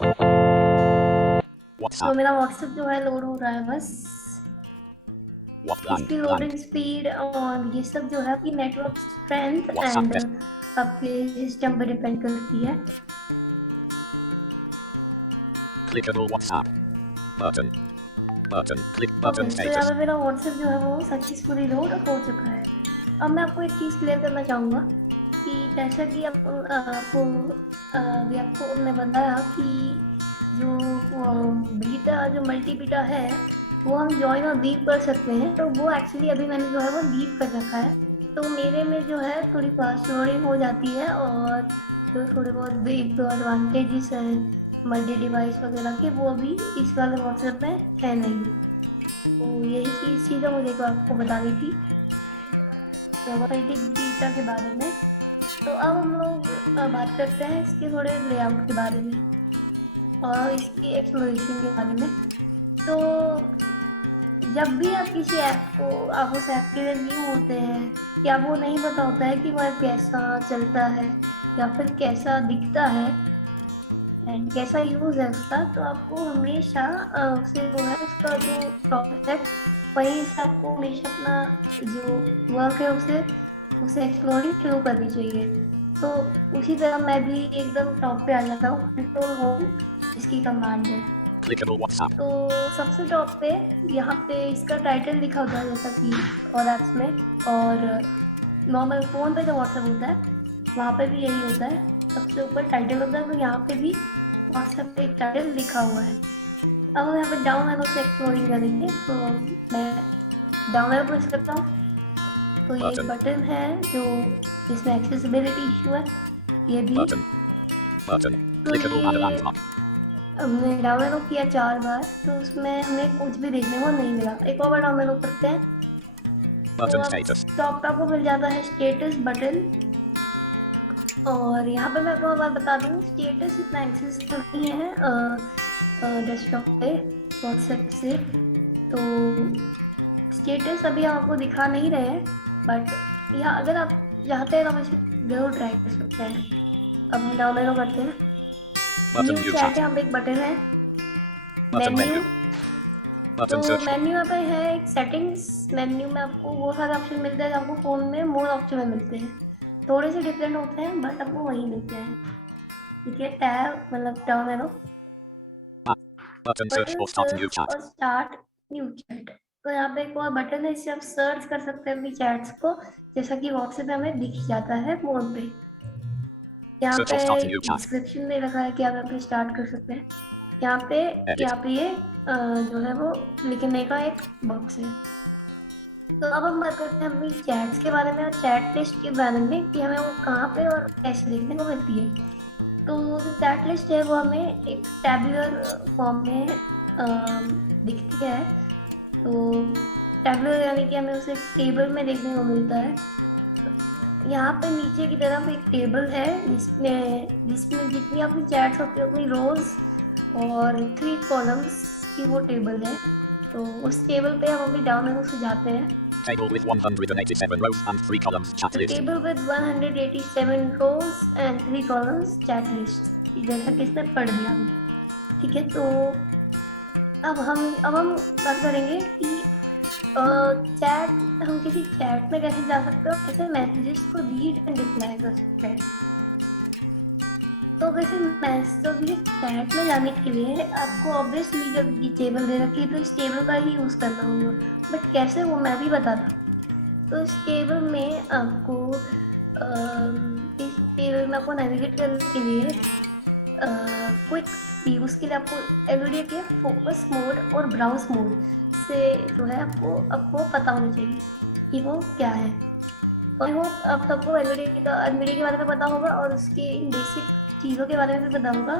तो मेरा व्हाट्सएप जो है लोड हो रहा है बस। इसकी लोडिंग स्पीड और ये सब जो है आपकी नेटवर्क स्ट्रेंथ एंड आपके सिस्टम पे डिपेंड करती है। Clickable WhatsApp button. Click तो button यहाँ status. पे मेरा व्हाट्सएप जो है वो सक्सेसफुली लोड हो चुका है। अब मैं आपको एक चीज़ क्लियर करना चाहूँगा कि जैसा कि अभी आपको हमने बताया कि जो बीटा जो मल्टी बीटा है वो हम ज्वाइन और लीव कर सकते हैं, तो वो एक्चुअली अभी मैंने जो है वो लीव कर रखा है। तो मेरे में जो है थोड़ी फास्ट लोडिंग हो जाती है और जो थोड़े बहुत एक दो एडवांटेजेस हैं मल्टी डिवाइस वगैरह के वो अभी इस वाले व्हाट्सएप में है नहीं। तो यही चीज़ मुझे को आपको बतानी थी मल्टी बीटा के बारे में। तो अब हम लोग बात करते हैं इसके थोड़े लेआउट के बारे में और इसकी एक्सप्लोरेशन के बारे में। तो जब भी आप किसी ऐप को आप उस ऐप के लिए न्यू होते हैं या वो नहीं पता होता है कि वह कैसा चलता है या फिर कैसा दिखता है एंड कैसा यूज़ है उसका, तो आपको हमेशा उसे जो है उसका जो प्रोसेस है वहीं से आपको हमेशा अपना जो वर्क है उसे उसे एक्सप्लोरिंग शुरू करनी चाहिए। तो उसी तरह मैं भी एकदम टॉप पे आ जाता हूँ, कंट्रोल होम इसकी कमांड है। Clickable WhatsApp. तो सबसे टॉप पे यहाँ पे इसका टाइटल लिखा होता है जैसा कि और ऐप्स में, और नॉर्मल फ़ोन पे जो व्हाट्सएप होता है वहाँ पे भी यही होता है, सबसे ऊपर टाइटल होता है। तो यहाँ पे भी व्हाट्सएप पे एक टाइटल लिखा हुआ है। अब हम यहाँ पे डाउन एरो से एक्सप्लोरिंग करेंगे, तो मैं डाउन एरो प्रेस करता हूँ तो ये एक बटन है जो जिसमें एक्सेसिबिलिटी इशू है, ये भी तो हमने डाउन एरो किया 4 बार तो उसमें हमें कुछ भी देखने को नहीं मिला। एक और बार डाउन एरो करते हैं तो टॉप पे आपको मिल जाता है स्टेटस बटन। और यहाँ पे मैं आपको बात बता दूँ, स्टेटस इतना एक्सेस नहीं है डेस्कटॉप पे व्हाट्सएप से, तो स्टेटस अभी हम आपको दिखा नहीं रहे हैं, बट यहाँ अगर आप चाहते हैं तो हम इसे जरूर ट्राई कर सकते हैं। अब हम डाउन एरो करते हैं, न्यू चैट यहाँ पे एक बटन है, मेन्यू। तो मेन्यू यहाँ पे है एक सेटिंग्स, मेन्यू में आपको वो सारे ऑप्शन मिलते हैं जो आपको फ़ोन में मोर ऑप्शन में मिलते हैं, थोड़े से डिफरेंट होते हैं बट आपको वही मिलते हैं। ठीक है, टैब मतलब डाउन एरो और स्टार्ट न्यू चैट। तो यहाँ पे एक और बटन है, इससे आप सर्च कर सकते हैं अपनी चैट्स को, जैसा कि व्हाट्सएप में हमें दिख जाता है फोन पे। यहाँ पे डिस्क्रिप्शन में रखा है कि आप यहाँ पे स्टार्ट कर सकते हैं। यहाँ पे ये जो है वो लिखने का एक बॉक्स है। तो अब हम बात करते हैं अपनी चैट्स के बारे में और चैट लिस्ट के बारे में कि हमें वो कहाँ पे और कैसे देखने को मिलती है। तो जो चैट लिस्ट है वो हमें एक टैबुलर फॉर्म में दिखती है। तो टैबुलर यानी कि हमें उसे टेबल में देखने को मिलता है। यहाँ पे नीचे की तरफ एक टेबल है जिसमें जितनी आपकी चैट्स होती है उतनी रोज और 3 कॉलम्स की वो टेबल है। तो उस टेबल पे हम अभी डाउन एरो से जाते हैं। Table with 187 rows and 3 columns chat list. Table with 187 rows and 3 columns chat list, जैसा कि इसने पढ़ दिया। ठीक है, तो अब हम बात करेंगे कि चैट हम किसी चैट में कैसे जा सकते हैं, कैसे मैसेजेस को रीड एंड रिप्लाई कर सकते हैं। तो वैसे मैसेज चैट में जाने के लिए आपको ऑब्वियसली जब ये टेबल दे रखी है तो इस टेबल का ही यूज़ करना होगा, बट कैसे वो मैं भी बताता हूँ। तो इस टेबल में आपको नेविगेट करने के लिए क्विक यूज़ के लिए आपको एलईडी के फोकस मोड और ब्राउज मोड से जो है आपको पता होना चाहिए कि वो क्या है। और वो आप सबको एलईडी के बारे में पता होगा और उसकी बेसिक चीज़ों के बारे में भी पता होगा,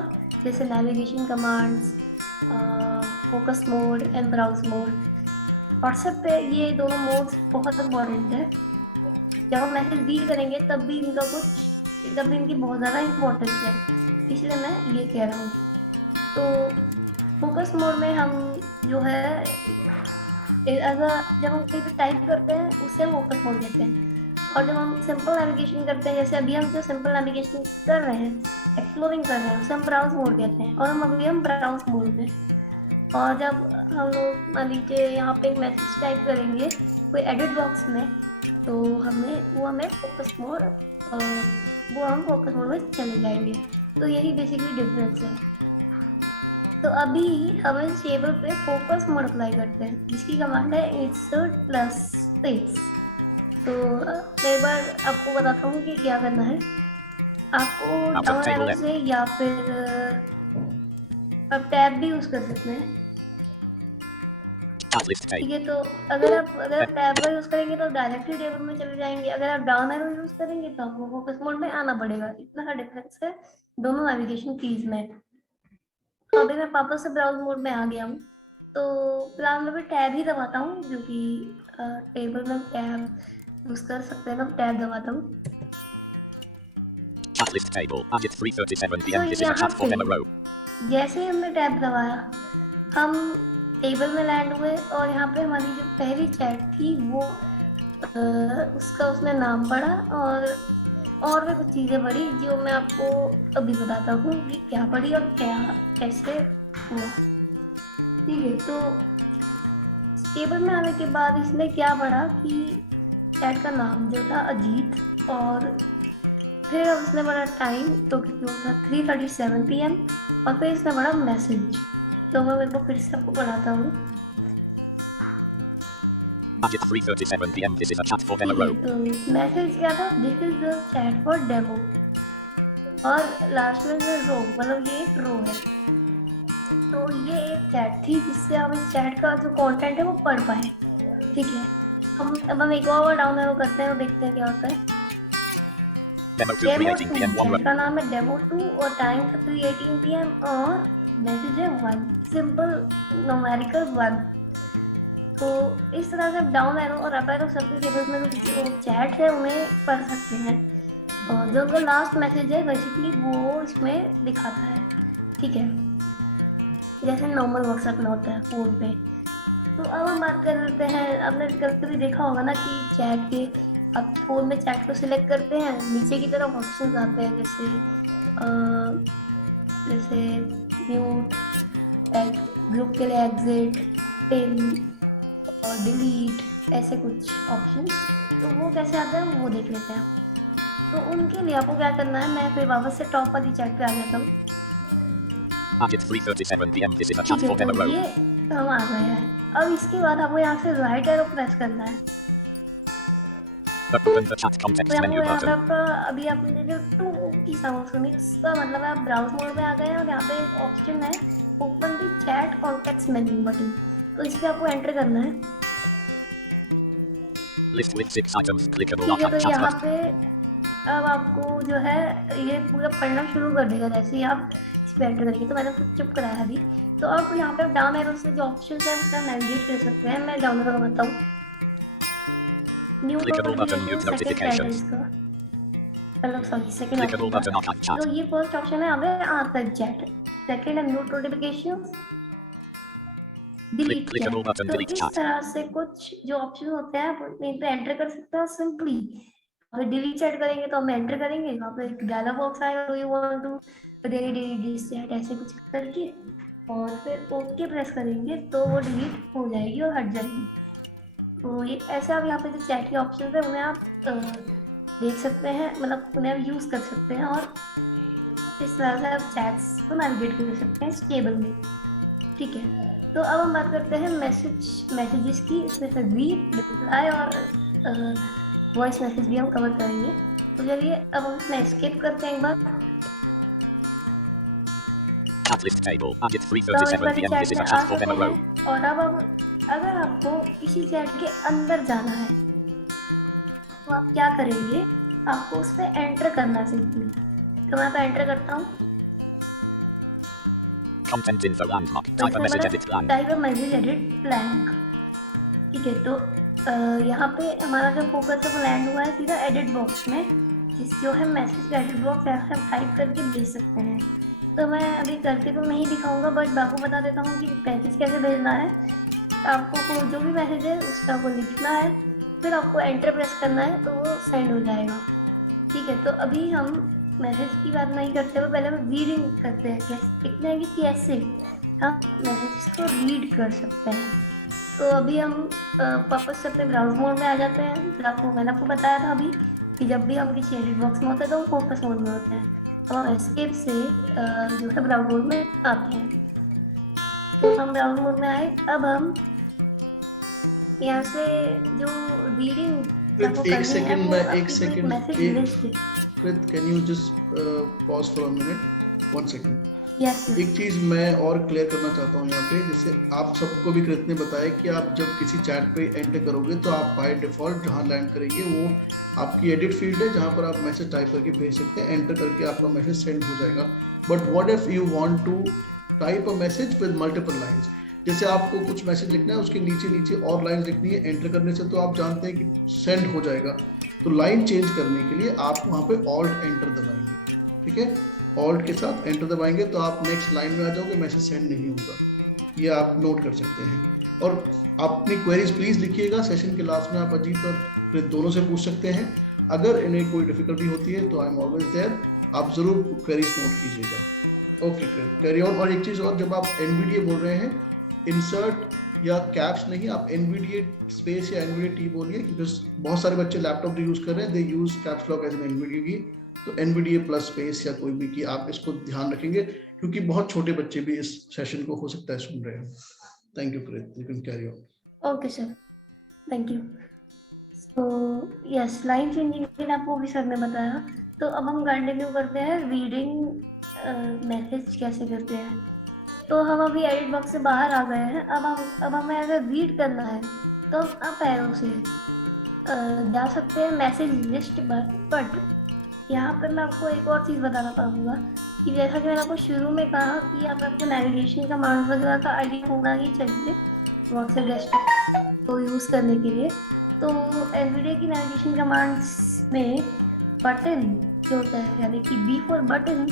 जैसे navigation commands, focus mode and browse mode. WhatsApp पे ये दोनों मोड्स बहुत इम्पोर्टेंट है। जब हम मैसेज रीड करेंगे तब भी इनकी बहुत ज़्यादा इम्पोर्टेंस है, इसलिए मैं ये कह रहा हूँ। तो फोकस मोड में हम जो है जब हम कहीं पे टाइप करते हैं उसे फोकस मोड कहते हैं, और जब हम सिंपल नेविगेशन करते हैं, जैसे अभी हम जो सिंपल नेविगेशन कर रहे हैं एक्सप्लोरिंग कर रहे हैं, उसे हम ब्राउज मोड कहते हैं, और हम ब्राउज मोड में। और जब हम लोग मान लीजिए यहाँ पे एक मैसेज टाइप करेंगे कोई एडिट बॉक्स में, तो हमें फोकस मोड, वो हम फोकस मोड में चले जाएंगे। तो यही बेसिकली डिफरेंस है। तो अभी हम इस टेबल पे फोकस मोड अप्लाई करते हैं, जिसकी कमांड है इंसर्ट प्लस स्पेस। तो मैं एक बार आपको बताता हूँ कि क्या करना है। आपको Out of down table arrow left. से या फिर आप टैब भी यूज कर सकते हैं। Tab list ठीक table. है, तो अगर आप टैब का यूज करेंगे तो डायरेक्टली टेबल में चले जाएंगे, अगर आप डाउन एरो यूज करेंगे तो आपको फोकस मोड में आना पड़ेगा। इतना सा डिफरेंस है दोनों नेविगेशन कीज में। तो अभी मैं वापस से ब्राउज मोड में आ गया हूँ। तो फिलहाल मैं भी टैब ही दबाता हूँ, क्योंकि टेबल में टैब यूज कर सकते हैं, तो टैब दबाता हूँ। Chat list table. At 3:37 तो p.m. This is a यहाँ chat for पे MMO. जैसे ही हमने टैब दबाया, हम टेबल में लैंड हुए, और यहाँ पे हमारी जो पहली चैट थी वो उसने नाम पढ़ा, और भी कुछ चीज़ें पढ़ी, जो मैं आपको अभी बताता हूँ कि क्या पढ़ी और क्या कैसे हुआ। ठीक है, तो टेबल में आने के बाद इसने क्या पढ़ा कि चैट का नाम जो था अजीत, और फिर उसने पढ़ा टाइम, तो क्योंकि वो था 3:37 PM, और फिर इसने पढ़ा मैसेज। तो मैं मेरे को फिर से आपको पढ़ाता हूँ। At 3:37 p.m. This is a chat for ठीक है, MMO. तो मैसेज क्या था, this is the chat for demo, और लास्ट में जो रो, मतलब ये एक रो है। तो ये एक चैट थी जिससे हम इस चैट का जो कंटेंट है वो पढ़ पाए। ठीक है, अब हम एक और डाउन एरो करते हैं और देखते हैं क्या होता है। Demo 2 demo 3:18 to, p.m. 1 chat का नाम है डेमो 2, और टाइम था 3:18 PM, और मैसेज है 1, सिंपल न्यूमेरिकल 1। तो इस तरह से आप डाउन एरो और अप एरो सबके टेबल्स में जो चैट है उन्हें पढ़ सकते हैं, और जो उनका लास्ट मैसेज है बेसिकली वो इसमें दिखाता है। ठीक है, जैसे नॉर्मल व्हाट्सएप में होता है फोन पे। तो अब हम बात कर लेते हैं, आपने कभी देखा होगा ना कि चैट के, आप फोन में चैट को सिलेक्ट करते हैं, नीचे की तरफ ऑप्शंस आते हैं, जैसे म्यूट, ग्रुप के लिए एग्जिट, पिन और डिलीट, ऐसे कुछ ऑप्शंस। तो वो कैसे आते हैं वो देख लेते हैं। तो उनके लिए आपको क्या करना है, मैं फिर वापस से टॉप वाली चैट पे आ जाता हूँ। At 3:37 p.m. This is a ठीक chat है, for तो MMO. ये हम आ गए हैं। अब इसके बाद आपको यहाँ से राइट एरो प्रेस करना है। Open the chat तो context यहाँ menu पे button. आपका अभी आपने जो टू की साउंड सुनी, उसका मतलब है आप ब्राउज मोड में आ गए हैं, और यहाँ पे एक ऑप्शन है open the chat context menu button, तो इस पे आपको एंटर करना है। List with 6 items. Clickable ठीक है, archive तो chat यहाँ button. पे अब आपको जो है ये पूरा पढ़ना शुरू कर देगा जैसे ही आप इस पे एंटर करेंगे। तो मैंने कुछ चुप कराया अभी। तो अब यहाँ पे डाउन एरो से जो ऑप्शन है उसका नेविगेट कर सकते हैं। मैं डाउन एरो बताता हूँ, new Clickable button. Notification, Mute second chat है notifications. इसका, मतलब sorry second Clickable option button था। archive chat. तो ये फर्स्ट ऑप्शन है हमें आता चैट, सेकंड है mute notification, delete Clickable chat. button. तो Delete इस chat. तरह से कुछ जो ऑप्शन होते हैं आप यहीं पे एंटर कर सकते हैं सिंपली। अगर डिलीट चैट करेंगे तो हम एंटर करेंगे, वहाँ पे एक डायलॉग बॉक्स आएगा, do you want to delete this chat, ऐसे कुछ करके, और फिर ओके प्रेस करेंगे तो वो डिलीट हो जाएगी और हट जाएगी। तो ये ऐसे आप यहाँ पे जो चैट के ऑप्शन है उन्हें आप देख सकते हैं, मतलब उन्हें आप यूज कर सकते हैं, और इस तरह से आप चैट्स को नेविगेट कर सकते हैं इस टेबल में। ठीक है, तो अब हम बात करते हैं मैसेजेस की। इसमें से रीड, रिप्लाई और वॉइस मैसेज भी हम कवर करेंगे। तो चलिए अब हम इसमें स्किप करते हैं एक बार। Chat list table. At तो इस 3:37 वाली p.m. चैट This is में a आ chat for चुके MMO. हैं, और अब अगर आपको इसी चैट के अंदर जाना है तो आप क्या करेंगे, आपको उस पर एंटर करना सिंपली। तो मैं पे एंटर करता हूँ। Content info landmark. तो Type a इसमें message मैंने edit blank. Type message edit blank. ठीक है, तो यहाँ पे हमारा जो फोकस है वो लैंड हुआ है सीधा एडिट बॉक्स में, जो है मैसेज का एडिट बॉक्स, यहाँ से हम टाइप करके भेज सकते हैं। तो मैं अभी करके तो नहीं दिखाऊंगा, बट आपको बता देता हूँ कि मैसेज कैसे भेजना है। आपको जो भी मैसेज है उसका आपको लिखना है, फिर आपको एंटर प्रेस करना है तो वो सेंड हो जाएगा। ठीक है, तो अभी हम मैसेज की बात नहीं करते हुए पहले हम रीडिंग करते हैं, कैसे देखते हैं कि कैसे हम मैसेज को रीड कर सकते हैं। तो अभी हम वापस से अपने ब्राउज मोड में आ जाते हैं। आपको मैंने आपको बताया था अभी कि जब भी हम किसी एडिट बॉक्स में होते हैं तो हम फोकस मोड में होते हैं। तो हम एस्केप से जो है ब्राउज मोड में आते हैं। तो हम ब्राउज मोड में आए। अब हम यहाँ से जो रीडिंग आपको एक करनी है सेकंड वो मैं आपकी एक जो सेकंड मैसेज लिस्ट है। कृत can you just pause for a minute, 1 second. Yes एक चीज मैं और क्लियर करना चाहता हूँ यहाँ पे, जैसे आप सबको भी कृत ने बताया कि आप जब किसी चैट पे एंटर करोगे तो आप बाय डिफॉल्ट जहाँ लैंड करेंगे वो आपकी एडिट फील्ड है, जहाँ पर आप मैसेज टाइप करके भेज सकते हैं। एंटर करके आपका मैसेज सेंड हो जाएगा। But what if you want to type a message with multiple lines, जैसे आपको कुछ मैसेज लिखना है उसके नीचे नीचे और लाइन लिखनी है, एंटर करने से तो आप जानते हैं कि सेंड हो जाएगा। तो लाइन चेंज करने के लिए आप वहाँ पे ऑल्ट एंटर दबाएंगे, ठीक है। ऑल्ट के साथ एंटर दबाएंगे तो आप नेक्स्ट लाइन में आ जाओगे, मैसेज सेंड नहीं होगा। ये आप नोट कर सकते हैं। और आप अपनी क्वेरीज प्लीज लिखिएगा, सेशन के लास्ट में आप अजीत और फिर दोनों से पूछ सकते हैं। अगर इन्हें कोई डिफिकल्टी होती है तो आई एम ऑलवेज देयर, आप जरूर क्वेरीज नोट कीजिएगा। Okay, carry on. और एक चीज और, जब आप एनवीडीए बोल रहे हैं, इंसर्ट या कैप्स नहीं, आप एनवीडीए स्पेस या एनवीडीए टी बोलिए, क्योंकि बहुत सारे बच्चे लैपटॉप जो यूज कर रहे हैं they use caps lock as an NVDA की। तो एनवीडीए प्लस स्पेस या कोई भी की आप इसको ध्यान रखेंगे, क्योंकि बहुत छोटे बच्चे भी इस सेशन को हो सकता है सुन रहे हैं। थैंक यू कृत, you can carry on. Okay sir, thank you. तो यस, लाइन चेंजिंग के लिए आपको भी सर ने बताया। तो अब हम कंटिन्यू करते हैं रीडिंग मैसेज कैसे करते हैं। तो हम अभी एडिट बॉक्स से बाहर आ गए हैं। अब हमें अगर रीड करना है तो हम अप एरो से जा सकते हैं मैसेज लिस्ट पर। बट यहाँ पर मैं आपको एक और चीज़ बताना चाहूँगा कि जैसा कि मैंने आपको शुरू में कहा कि आप आपको नेविगेशन कमांड वगैरह का आइडिया होना ही चाहिए व्हाट्सएप डेस्कटॉप को यूज़ करने के लिए। तो एनवीडिया की नेविगेशन कमांड्स में बटन जो होता है, यानी कि बी फॉर बटन,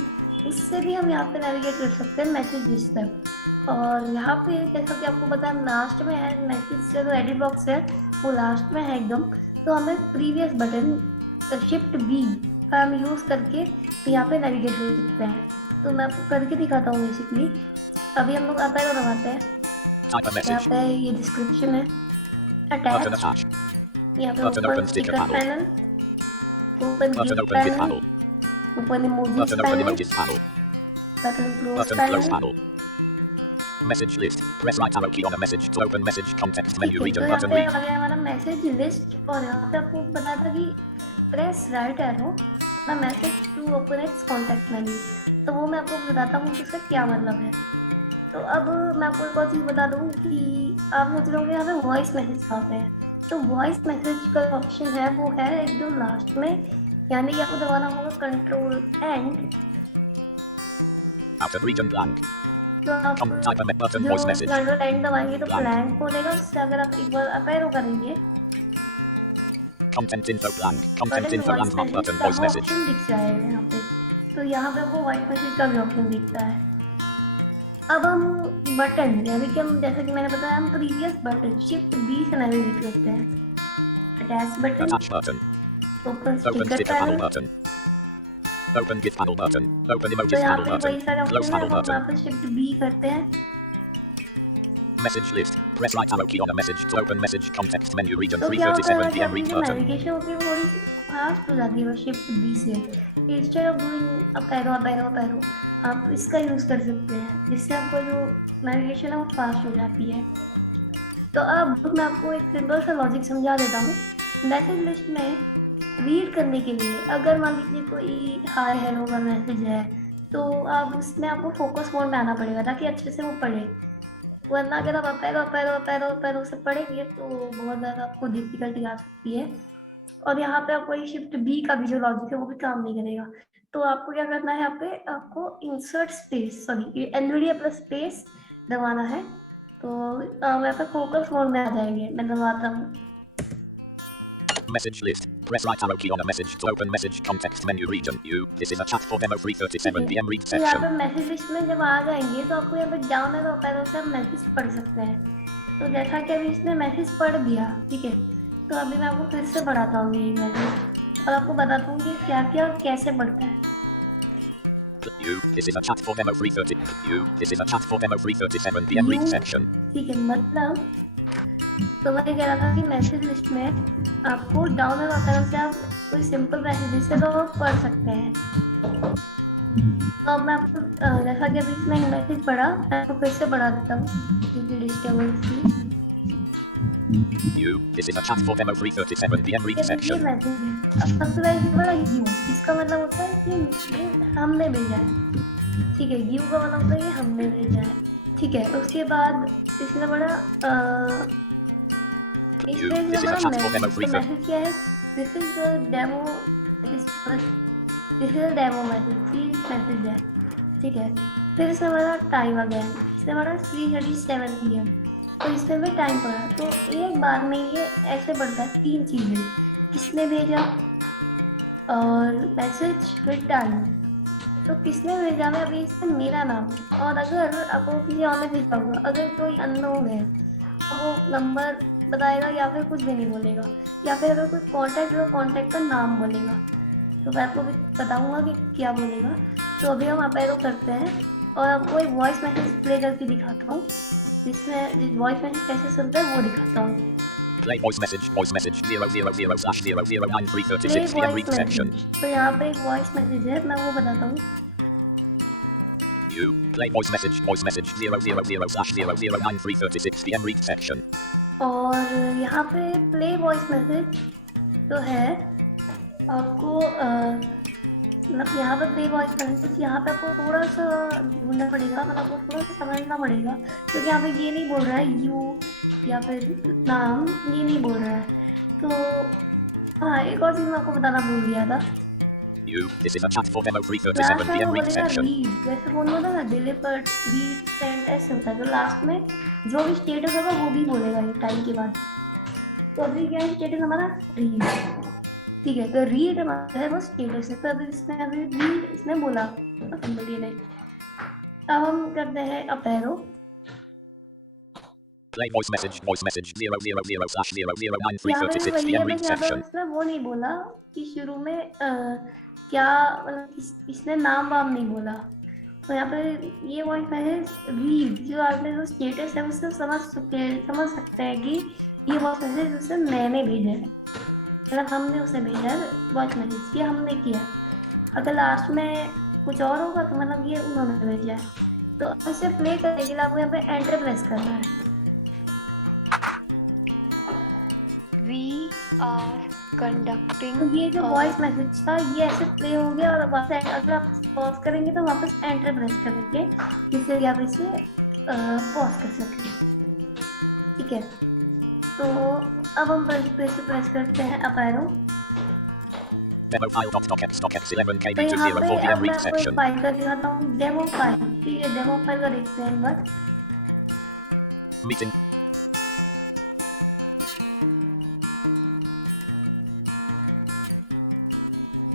उससे भी हम यहाँ पे नेविगेट कर सकते हैं मैसेज लिस्ट तक। और यहाँ पे जैसा कि आपको पता है लास्ट में है मैसेज, जो एडिट बॉक्स है वो लास्ट में है एकदम। तो हमें प्रीवियस बटन शिफ्ट बी का हम यूज़ करके यहाँ पे नेविगेट कर सकते हैं। तो मैं आपको करके दिखाता हूँ बेसिकली। अभी हम लोग अप एरो दबाते हैं, यहाँ पे ये डिस्क्रिप्शन है, अटैच, यहाँ पे open sticker panel, open GIF panel, open emojis panel, button close panel, Message list. Press right arrow key on a message to open message context menu region तो यहाँ button पे read. आ गया हमारा message list. और यहाँ पे आपको पता था कि press right arrow the message to open its context menu. तो वो मैं आपको बताता हूँ कि उसका क्या मतलब है। तो अब मैं आपको एक और चीज़ बता दूँ कि आप सोच रहे होंगे यहाँ पे वॉइस मैसेज कहाँ पे है। तो वॉइस मैसेज का ऑप्शन है वो है एकदम लास्ट में, यानी कि आपको दबाना होगा control and Out of region blank. तो आप Type a button जो voice message. कंट्रोल एंड दबाएंगे तो ब्लैंक बोलेगा। उससे अगर आप एक बार अप एरो करेंगे Content info blank. Content info voice landmark message button का voice वो message. ऑप्शन दिख जाएगा यहाँ पे। तो यहाँ पे आपको वॉइस मैसेज का भी ऑप्शन दिखता है। अब हम बटन, यानी कि हम जैसा कि मैंने बताया हम प्रीवियस बटन शिफ्ट बी से नेविगेट करते हैं। Attach button, Attach button. Open Open sticker sticker panel panel. button. Open GIF panel button. Open तो emojis यहाँ panel पे button. वही सारे Close ऑप्शन है, panel हम button. वापस शिफ्ट बी करते हैं। Message list. Press right arrow key on a message to open message context menu region तो क्या होता है 3:37 कि PM अपनी read जो button. नेविगेशन होती है वो थोड़ी फास्ट हो जाती है शिफ्ट बी से। Instead of doing up arrow up arrow up arrow आप इसका यूज़ कर सकते हैं, जिससे आपको जो नेविगेशन है वो फास्ट हो जाती है। तो अब मैं आपको एक सिंपल सा लॉजिक समझा देता हूँ। मैसेज लिस्ट में रीड करने के लिए अगर मान लीजिए कोई हाय हेलो का मैसेज है तो आप उसमें आपको फोकस मोड में आना पड़ेगा ताकि अच्छे से वो पढ़े। वरना अगर आप अप एरो से पढ़ेंगे तो बहुत ज़्यादा आपको डिफिकल्टी आ सकती है। और यहाँ पे आपको ये शिफ्ट बी का भी जो लॉजिक है वो भी काम नहीं करेगा। तो आपको क्या करना है, यहाँ पे आपको insert space sorry Nvidia plus space दबाना है। तो यहाँ पे फोकस मोड में आ जाएंगे। मैं दबाता हूँ Message list. Press right arrow key on a message to open message context menu region. This is a chat for demo 3:37 PM read तो यहाँ section. पे मैसेज लिस्ट में जब आ जाएंगे तो आपको यहाँ पे डाउन एरो अप एरो से आप मैसेज पढ़ सकते हैं। तो जैसा कि अभी इसने मैसेज पढ़ दिया, ठीक है, तो अभी मैं आपको फिर से पढ़ाता हूँ ये मैसेज और आपको बताता हूँ कि क्या क्या और कैसे पढ़ता है। You, this is a chat for memo 330. You, this is a chat for memo 337 PM read You, section. ठीक है, मतलब तो मैं कह रहा था कि मैसेज लिस्ट में आपको डाउन एरो तरफ से आप कोई सिंपल मैसेज से तो पढ़ सकते हैं। तो अब मैं आपको जैसा कि अभी इसमें मैसेज पढ़ा, मैं आपको फिर से पढ़ा देता हूँ क्योंकि डिस्टर्बेंस थी। You, this is a chat for memo 337 PM read ये section. मैसेज है। अब सबसे पहले बड़ा यू, इसका मतलब होता है कि ये हमने भेजा है। ठीक है, यू का मतलब होता है कि हमने भेजा है। ठीक है, उसके बाद इसने बड़ा You, this is a chat for memo 330. Message क्या है? This is a demo, this is a demo message, ये मैसेज है। ठीक है, फिर इसमें बड़ा टाइम आ गया, इसमें बड़ा 3:37 PM। तो इसमें भी टाइम पड़ा, तो एक बार में ये ऐसे बढ़ता है 3 चीज़ें, किसने भेजा और मैसेज फिर टाइम। तो किसने भेजा में अभी इसमें मेरा नाम है, और अगर आपको किसी और ने भेजा होगा, अगर कोई अननोन है तो वो नंबर बताएगा या फिर कुछ भी नहीं बोलेगा, या फिर अगर कोई कॉन्टैक्ट हो कॉन्टैक्ट का नाम बोलेगा। तो मैं आपको भी बताऊंगा कि क्या बोलेगा। तो अभी हम अपेरो करते हैं और आपको एक वॉइस मैसेज प्ले करके दिखाता हूँ, जिसमें वॉइस मैसेज कैसे सुनते हैं वो दिखाता हूँ। Play voice message 000/0093336 PM read section. तो यहाँ पे एक वॉइस मैसेज है, मैं वो बताता हूँ। You, play voice message 000/0093336 PM read section. और यहाँ पे प्ले वॉइस मैसेज तो है आपको मतलब यहाँ पे प्ले वॉइस मैसेज, यहाँ पे आपको थोड़ा सा ढूंढना पड़ेगा, मतलब आपको थोड़ा सा समझना पड़ेगा, क्योंकि यहाँ पे ये नहीं बोल रहा है यू या फिर नाम, ये नहीं बोल रहा है। तो हाँ, एक और चीज़ मैं आपको बताना भूल गया था। You, this is a chat for memo last 337 में PM वो read बोलेगा section. रीड, जैसे बोलना होता है ना डिलीवर, रीड, सेंड, ऐसे होता है। तो लास्ट में जो भी स्टेटस होगा वो भी बोलेगा ये टाइम के बाद। तो अभी क्या है, स्टेटस हमारा रीड। ठीक है, तो रीड हमारा है वो स्टेटस है। तो अभी इसने अभी रीड इसने बोला, समझिए नहीं। अब हम करते हैं अपेरो। Play voice message 000/0093336 यहाँ पे PM वही read है, section. उसने वो नहीं बोला कि शुरू में क्या मतलब इसने नाम वाम नहीं बोला। तो यहाँ पे ये वॉइस मैसेज रीड, जो आपने जो स्टेटस है उससे समझ सकते हैं कि ये वॉइस मैसेज उससे मैंने भेजा है, मतलब हमने उसे भेजा है वॉइस मैसेज, ये हमने किया। अगर लास्ट में कुछ और होगा तो मतलब ये उन्होंने भेजा है। तो इसे प्ले करने के लिए आपको यहाँ पे एंटर प्रेस करना है। We are conducting तो ये जो a वॉइस मैसेज था ये ऐसे प्ले हो गया, और वापस अगर आप पॉज करेंगे तो वापस एंटर प्रेस करेंगे, जिससे आप इसे पॉज कर सकें। ठीक है, तो अब हम प्रेस करते हैं अप एरो। Memo file.docx.x11 तो यहाँ पे KB204 अब PM मैं read आपको section. फाइल का दिखाता हूँ, डेमो फाइल। ठीक है, डेमो फाइल का देखते हैं एक बार। Meeting.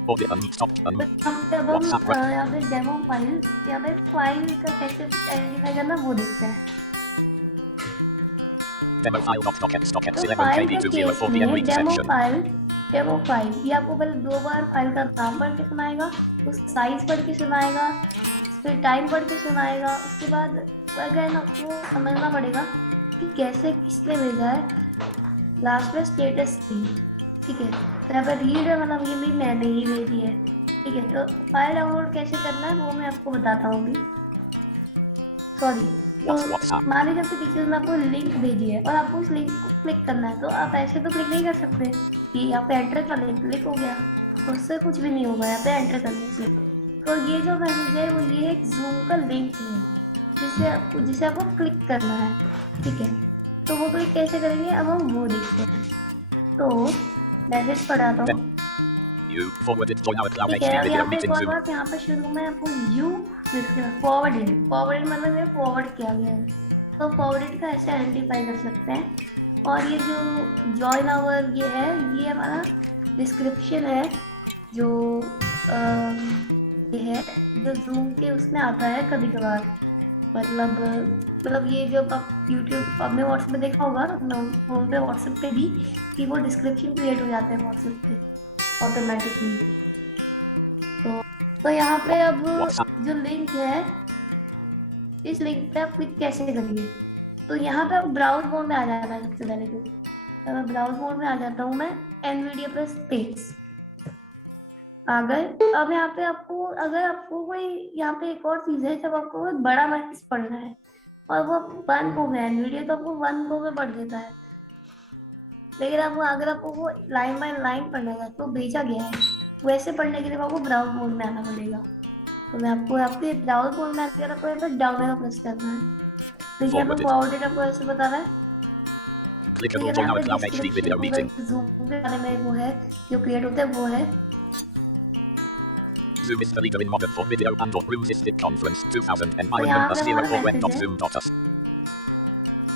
Audio stop. अब हम WhatsApp. यहाँ पे डेमो फाइल, यहाँ पे फाइल का कैसे आइडेंटिफाई करना वो देखते हैं। Memo तो file.docx.x11 फाइल के KB204 केस PM में read section. डेमो फाइल ये आपको पहले 2 बार फाइल का नाम पढ़ के सुनाएगा, उस साइज पढ़ के सुनाएगा, फिर टाइम पढ़ के सुनाएगा। उसके बाद अगेन आपको समझना पड़ेगा कि कैसे किसने भेजा है, लास्ट में स्टेटस थी। ठीक है, तो यहाँ पर रीड है, मतलब ये भी मैंने ही भेजी है। ठीक है, तो फाइल डाउनलोड कैसे करना है वो मैं आपको बताता हूँ अभी। सॉरी, तो मान लीजिए आपके टीचर ने आपको लिंक भेजी है और आपको उस लिंक को क्लिक करना है, तो आप ऐसे तो क्लिक नहीं कर सकते कि यहाँ पे एंटर कर लें, क्लिक हो गया, उससे कुछ भी नहीं होगा यहाँ पे एंटर करने से। तो ये जो मैसेज है वो ये एक जूम का लिंक है जिसे आपको क्लिक करना है। ठीक है, तो वो क्लिक कैसे करेंगे अब हम वो देखते हैं। तो मैसेज पढ़ाता हूँ। You forwarded join our cloud ठीक है, HD अब video यहाँ पे meeting Zoom. बात यहाँ पे शुरू में आपको यू फॉरवर्डेड मतलब ये फॉरवर्ड किया गया है, तो फॉरवर्डेड का ऐसे आइडेंटिफाई कर सकते हैं। और ये जो जॉइन आवर ये है, ये हमारा डिस्क्रिप्शन है जो ये है जो जूम के उसमें आता है कभी कभार। मतलब ये जो आप यूट्यूब आपने व्हाट्सएप पे देखा होगा, फोन पे व्हाट्सएप पे भी कि वो डिस्क्रिप्शन क्रिएट हो जाते हैं व्हाट्सएप पे ऑटोमेटिकली। तो तो यहाँ पे अब WhatsApp. जो लिंक है, इस लिंक पे आप क्लिक कैसे करेंगे? तो यहाँ पे ब्राउज मोड में आ जाना है सबसे पहले। तो मैं ब्राउज मोड में आ जाता हूँ, मैं NVIDIA पे स्पेस आ गए। अब यहाँ पे आपको, अगर आपको कोई, यहाँ पे एक और चीज है, जब आपको कोई बड़ा मैसेज पढ़ना है और वो 1 को है NVIDIA, तो आपको 1 को में पढ़ देता है। लेकिन आपको, अगर आपको वो लाइन बाय लाइन पढ़ना है तो भेजा गया है, वैसे पढ़ने के लिए आपको ब्राउज मोड में आना पड़ेगा। तो मैं आपको आपके ब्राउज मोड में आकर आपको यहाँ पे डाउन एरो प्रेस करना है। देखिए यहाँ पे फॉरवर्डेड आपको ऐसे बता रहा है। Clickable यहाँ Zoom पे out Cloud HD video meeting. Zoom के बारे में वो है, जो क्रिएट होता है वो है। Zoom is the leader in modern for video and or Rooms is the conference 2000 यहाँ environment पे plus हमारा 04 मैसेज है। web.zoom.us.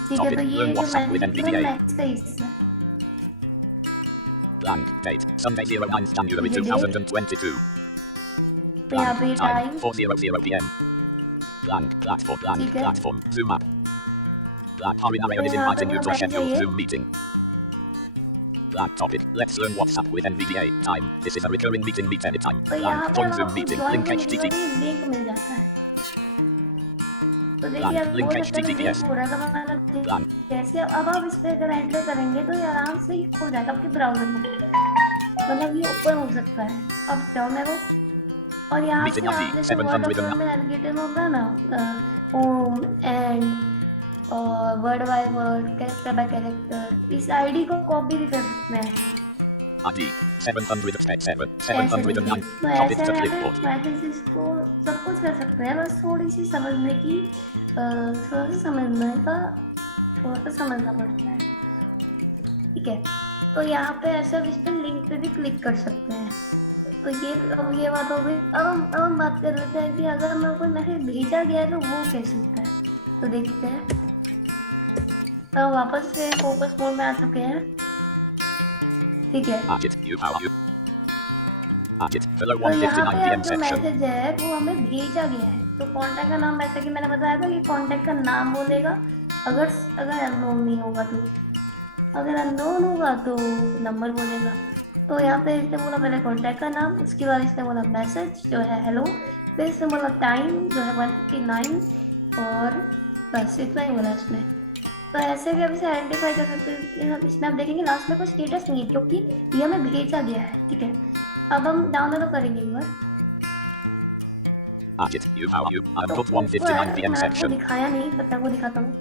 ठीक है, तो Topic, ये learn जो WhatsApp with मैसेज है NVDA. मैसेज का हिस्सा है। Blank date Sunday 09th January ये date, 2022. तो यहाँ पे Blank time time, 4:00 p.m. Blank platform blank ठीक है। platform Zoom app. Blank Harry Narayan is तो यहाँ पे inviting you to हमारा schedule मैसेज है Zoom meeting. Blank topic Let's learn WhatsApp with NVDA. Time This is a recurring meeting. Meet anytime. तो यहाँ Blank पे join अब Zoom आपको meeting. ज्वाइन Link करने के HTTP. बाद ये लिंक मिल जाता है। तो देखिए Blank अब link वो जब तक लिंक HTTPS. हो रहा था मतलब Blank जैसे अब आप इस पे अगर एंटर करेंगे तो ये आराम से ही खुल जाएगा आपके ब्राउजर में, मतलब ये ओपन हो सकता है। अब डाउन एरो, और यहाँ से Meeting आप ID जैसे वर्ड 709. में नेविगेटर में होगा ना, होम एंड और word by word, character bye character, इस आईडी को कॉपी भी कर सकते हैं। ID 707 ऐसे 709. तो Copy ऐसे to यहाँ clipboard. पे मैसेजेस को सब कुछ कर सकते हैं, बस थोड़ी सी समझने की, थोड़ा सा समझना पड़ता है। ठीक है, तो यहाँ पे ऐसा इस पे लिंक पे भी क्लिक कर सकते हैं। तो ये, अब ये बात हो गई। अब हम बात कर लेते हैं कि अगर हमें कोई मैसेज भेजा गया है तो वो कैसे होता है। तो देखते हैं, तो वापस से फोकस मोड में आ चुके हैं। ठीक है, Agit you how you. Agit below तो यहाँ 1:59 पे p.m. अब जो section. मैसेज है वो हमें भेजा गया है। तो कांटेक्ट का नाम, जैसे कि मैंने बताया था कि कांटेक्ट का नाम बोलेगा, अगर अननोन नहीं होगा तो, अगर अननोन होगा तो नंबर बोलेगा। तो यहाँ पे इसने बोला पहले कांटेक्ट का नाम, उसके बाद इसने बोला मैसेज जो है हेलो, फिर इसने बोला टाइम जो है 1:59, और बस इतना ही बोला इसने। तो ऐसे भी आप इसे आइडेंटिफाई कर सकते हैं। इसमें आप देखेंगे लास्ट में कोई स्टेटस नहीं है क्योंकि ये हमें भेजा गया है। ठीक है, अब हम डाउनलोड करेंगे एक बार। Agit you how you. I'm तो booked 1:59 p.m. मैंने आपको section. दिखाया नहीं, बट आपको दिखाता हूँ।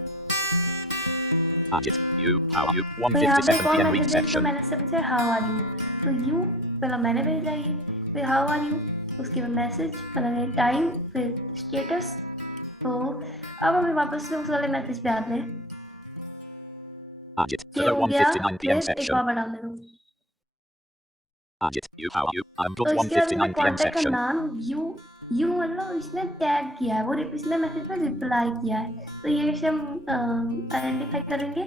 Agit you how you. तो यहाँ पे 1:57 कौन p.m. read मैसेज है, तो section. मैंने से पूछा हाउ आर यू, तो यू पहला मैंने भेजा ये, फिर हाउ आर यू, उसके बाद मैसेज, पहले टाइम, फिर स्टेटस। तो अब हमें वापस से उस वाले मैसेज पे आते हैं। Agit ये below हो गया, 1:59 फिर p.m. एक section. बार बढ़ा दो। Agit you how you. I'm तो booked इसके बाद इसने 1:59 p.m. कांटेक्ट का section. नाम यू मतलब इसने टैग किया है, वो इसने मैसेज पे रिप्लाई किया है। तो ये कैसे हम आइडेंटिफाई करेंगे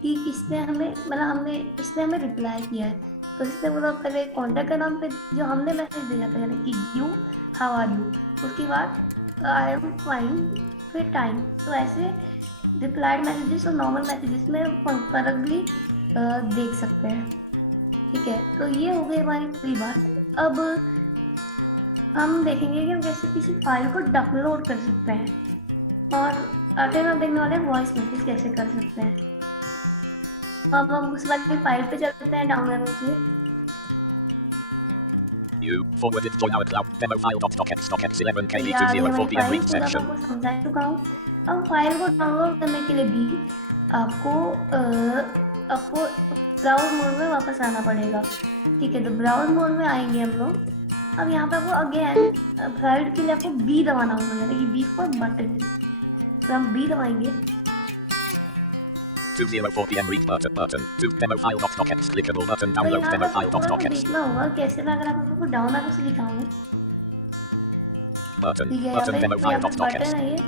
कि इसने हमें, मतलब हमने, इसने हमें रिप्लाई किया है। तो इसने बोला पहले कांटेक्ट का नाम पे जो हमने मैसेज भेजा था, यानी कि यू हाउ आर यू, उसके बाद आई एम फाइन, फिर टाइम। तो ऐसे रिप्लाइड मैसेजेस और नॉर्मल मैसेजेस में फर्क भी देख सकते हैं। ठीक है, तो ये हो गई हमारी पूरी बात। अब हम देखेंगे कि हम कैसे किसी फाइल को डाउनलोड कर सकते हैं, और आखिर हम देखने वाले हैं वॉइस मैसेज कैसे कर सकते हैं। अब हम उस वाली फाइल पे चलते हैं डाउनलोड से। You forwarded join our cloud demo file.docx 11kb यार ये 204 वाली p.m. फाइल read पूरा section. आपको समझा चुका हूँ। अब फाइल को डाउनलोड करने के लिए भी आपको ब्राउज मोड में वापस आना पड़ेगा। ठीक है, तो ब्राउज मोड में आएंगे हम लोग। अब यहाँ पे आपको अगेन फाइल के लिए आपको बी दबाना होगा, यानी कि बी फॉर बटन। तो हम बी दबाएंगे। 2:04 p.m. read button. To demo file.docx clickable button. तो Download यहाँ demo पे आपको थोड़ा सा file.docx. देखना होगा कैसे मैं, अगर आपको डाउन आगे से दिखाऊंगा। Button. ठीक है, यहाँ Button पे demo यहाँ पे file.docx. बटन है ये।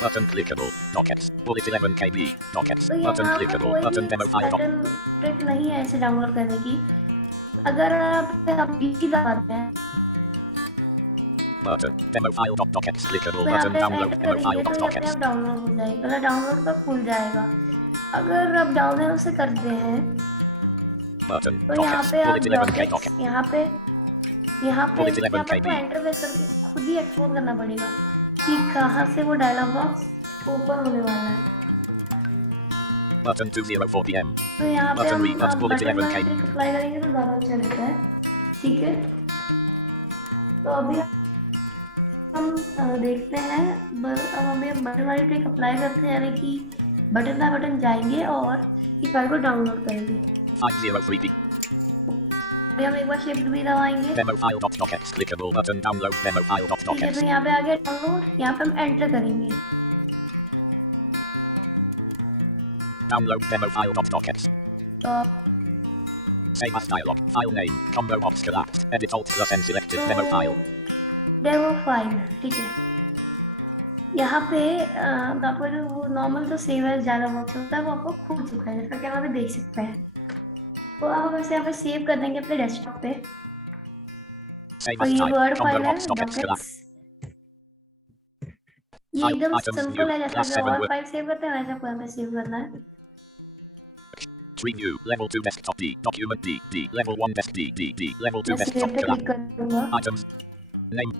Button clickable. Docx. Bullet 11kb. Docx. तो Button यहाँ पे clickable. कोई Button demo भी file. बटन ट्रिक नहीं है ऐसे डाउनलोड करने की। अगर आप बी दबाते हैं Button. Demo file.docx clickable तो यहाँ button. पे Download एंटर demo करेंगे तो ये अपने file.docx. आप डाउनलोड हो जाएगा, पहले डाउनलोड पर खुल जाएगा। अगर आप डाउनलोड से करते हैं Button. तो यहाँ Docx. पे आप Bullet 11k. डॉकेक्स, Docx. यहाँ पे यहाँ पे Bullet 11 आपको KB. एंटर प्रेस करके खुद ही एक्सप्लोर करना पड़ेगा कि कहाँ से वो डायलॉग बॉक्स ओपन होने वाला है। Button 204 PM. तो यहाँ पे Button हम read. Bullet बटन 11 वाली KB. ट्रिक अप्लाई करेंगे तो ज़्यादा अच्छा रहता है। ठीक है, तो अभी हम देखते हैं। अब हमें बटन वाली ट्रिक अप्लाई करते हैं, यानी कि बटन बाय बटन जाएंगे और इस फाइल को डाउनलोड करेंगे। 503 B. अभी हम एक बार शिफ्ट भी दबाएंगे। Demo file.docx. Clickable button. Download demo ठीक है, file.docx. तो यहाँ पे आ गया डाउनलोड। यहाँ पे हम एंटर करेंगे। Download demo file.docx. तो आप Save as dialog. File name. Combo box collapsed. Edit alt plus n selected demo file. Demo file, ठीक है। यहाँ पे आपको जो वो नॉर्मल तो सेव एज डायलॉग बॉक्स होता है वो आपको खुल चुका है, जैसा कि आप अभी देख सकते हैं। तो अब हम इसे यहाँ पे सेव कर देंगे अपने डेस्कटॉप पे। Save तो as ये type. वर्ड Combo फाइल है box docx docx। collapsed. ये एकदम Items सिंपल new. है, जैसा Class कि 7 वर्ड word. फाइल सेव करते हैं वैसे आपको यहाँ पे सेव करना है। Tree view. Level 2 desktop D. Document D. D. Level 1 desk D. D. D. Level 2 मैं सेव desktop पे collapsed. क्लिक करूँगा। Items. Name.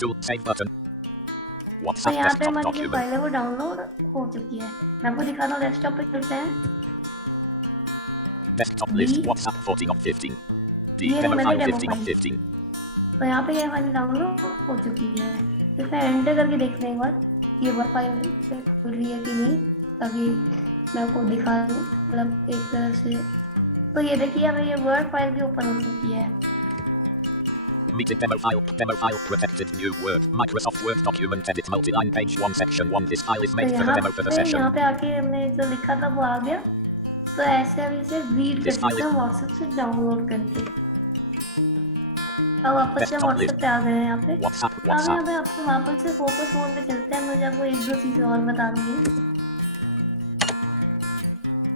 Tool. Save button. तो WhatsApp यहाँ पे desktop हमारी जो document. फाइल है वो डाउनलोड हो चुकी है। मैं आपको दिखाता हूँ, डेस्कटॉप पे चलते हैं। Desktop list. D. WhatsApp 14 of 15. D. ये Demo मैंने file demo 15 of file। 15. तो यहाँ पे ये फाइल डाउनलोड हो चुकी है। इसमें एंटर करके देखते हैं एक बार ये वर्ड फाइल खुल रही है कि नहीं, ताकि मैं आपको दिखा दूँ, मतलब एक तरह से। तो ये देखिए हमें ये वर्ड फाइल भी ओपन हो चुकी है। Meeting demo file. Demo file protected. New word. Microsoft Word document edit multi-line page 1 section 1. This file is तो made for the demo for the यहाँ session. पे आके हमने जो लिखा था वो आ गया। तो ऐसे हम इसे रीड कर This file सकते हैं व्हाट्सएप से डाउनलोड करके। अब वापस से Desktop व्हाट्सएप list. पे आ गए हैं यहाँ पे। WhatsApp. अब यहाँ WhatsApp. पे आपको वापस से फोकस मोड में चलते हैं। मुझे आपको एक दो चीजें और बतानी है।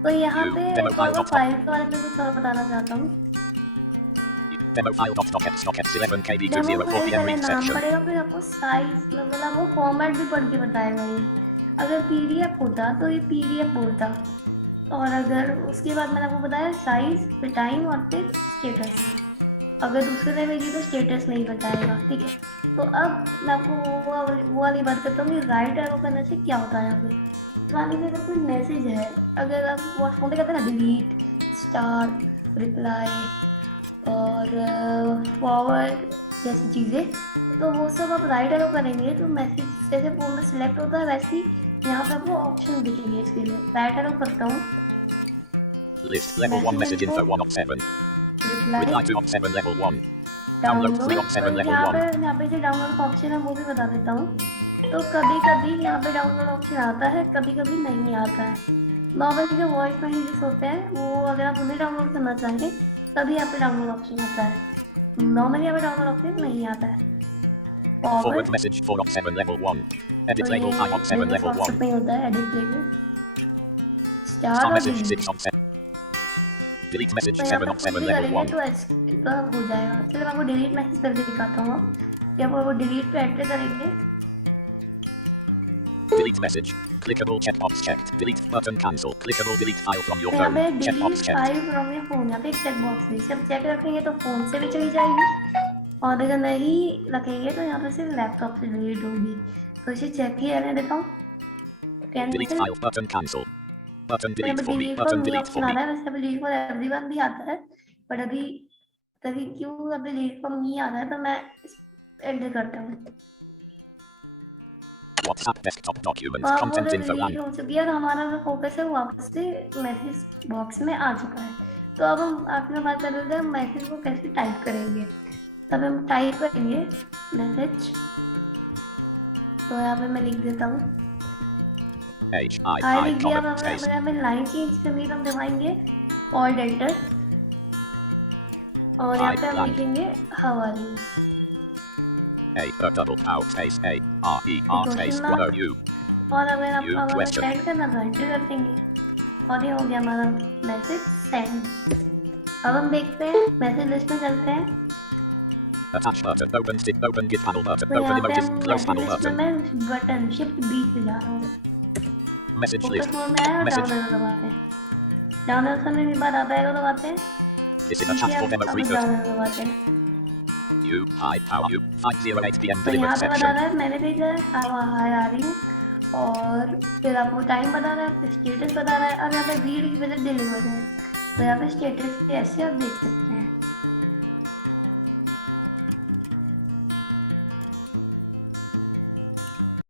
तो यहाँ पे Demo एक और file. फाइल के बारे में कुछ और बताना चाहता हूँ। Demo file.docx. Docx 11 KB demo 204 file PM पहले read नाम section. पड़ेगा, फिर आपको साइज मतलब वो फॉर्मेट भी पढ़ के बताएगा ये। अगर पीडीएफ होता तो ये पीडीएफ बोलता, और अगर उसके बाद मैंने आपको बताया साइज, फिर टाइम और फिर स्टेटस। अगर दूसरे में भेजी तो स्टेटस नहीं बताएगा। ठीक है, तो अब मैं आपको वो वाली बात करता हूँ कि राइट एरो करने से क्या होता है। यहाँ पे मान लीजिए अगर कोई मैसेज है, अगर आप व्हाट्सएप पे कहते हैं ना डिलीट, स्टार, रिप्लाई और फॉरवर्ड जैसी चीज़ें, तो वो सब आप राइट एरो करेंगे तो मैसेज जैसे फोन में सिलेक्ट होता है वैसे ही यहाँ पे आपको ऑप्शन दिखेंगे। इसके लिए राइट एरो करता हूँ, List. Level 1 message info 1 of 7. Reply, Reply 2 of 7 level 1. Download 3 of 7 level यहाँ 1. पे जो डाउनलोड का ऑप्शन है वो भी बता देता हूँ। तो कभी कभी यहाँ पे डाउनलोड ऑप्शन आता है, कभी कभी नहीं आता है। नॉर्मली जो वॉइस मैसेजेस होते हैं वो अगर आप उन्हें डाउनलोड करना चाहें तभी यहाँ पे डाउनलोड ऑप्शन आता है। नॉर्मली यहाँ पे डाउनलोड ऑप्शन नहीं आता है। Forward message 4 of 7 level 1. Edit तो label 5 of 7 level 1. व्हाट्सएप में होता है एडिट लेबल, स्टार Star और message delete. 6 of 7. Delete message तो यहाँ 7 पे of कुछ 7 भी level करेंगे 1. तो हो जाएगा। चलो मैं आपको डिलीट मैसेज करके दिखाता हूँ। जब वो डिलीट पे एंटर करेंगे, Delete message. Clickable checkbox checked. Delete button cancel. Clickable delete file from your तो यहाँ phone. पे delete Checkbox checked. File from your phone, यहाँ पे एक चेक बॉक्स है। इसे आप चेक रखेंगे तो फोन से भी चली जाएगी, और अगर नहीं रखेंगे तो यहाँ पे सिर्फ लैपटॉप से डिलीट होगी। तो इसे चेक ही रहने देता हूँ। Delete cancel, file button cancel. Button तो यहाँ delete पे for me. Delete for Button me delete for option आ me. रहा है। वैसे डिलीट फॉर एवरीवन भी आता है, बट अभी तभी क्यों अभी डिलीट फॉर मी आ रहा है, तो मैं एंटर करता हूँ। WhatsApp desktop document. तो अब वो Content जो info डिलीट ran. हो चुकी है और हमारा जो फोकस है वो वापस से मैसेज बॉक्स में आ चुका है। तो अब हम आपने बात कर रहे थे मैसेज को कैसे टाइप करेंगे। तब हम टाइप करेंगे मैसेज, तो यहाँ पे मैं लिख देता हूँ H I हाय I लिख दिया। अब comma space. अगर हमें लाइन चेंज करनी है तो हम दबाएंगे ऑल्ट एंटर, और यहाँ पे हम Hi, लिखेंगे how are you. A double out space A R E R space Question mark. what are you? और अगर आप You हमें question. सेंड करना तो एंटर कर देंगे, और ये हो गया हमारा मैसेज सेंड। अब हम देखते हैं मैसेज लिस्ट में चलते हैं। Attach button. Open stick. Open git panel button. तो यहाँ Open पे emojis. हम Close मैसेज panel लिस्ट में button. मैं बटन शिफ्ट बी से जा रहा हूँ। Message focus list. मोड में आया और Message. डाउनलोड दबाते हैं। डाउनलोड करने के बाद आता है तो दबाते हैं। This is a ठीक chat है, for demo अब 330. डाउनलोड दबाते हैं। you. Hi, how are you? 5:08 p.m. तो यहाँ delivered पे बता section. रहा है मैंने भेजा है, हाय आ रही हूँ, और फिर आपको टाइम बता रहा है, स्टेटस बता रहा है, और यहाँ पे रीड की वजह डिलीवर है। तो यहाँ पे स्टेटस पे ऐसे आप देख सकते हैं।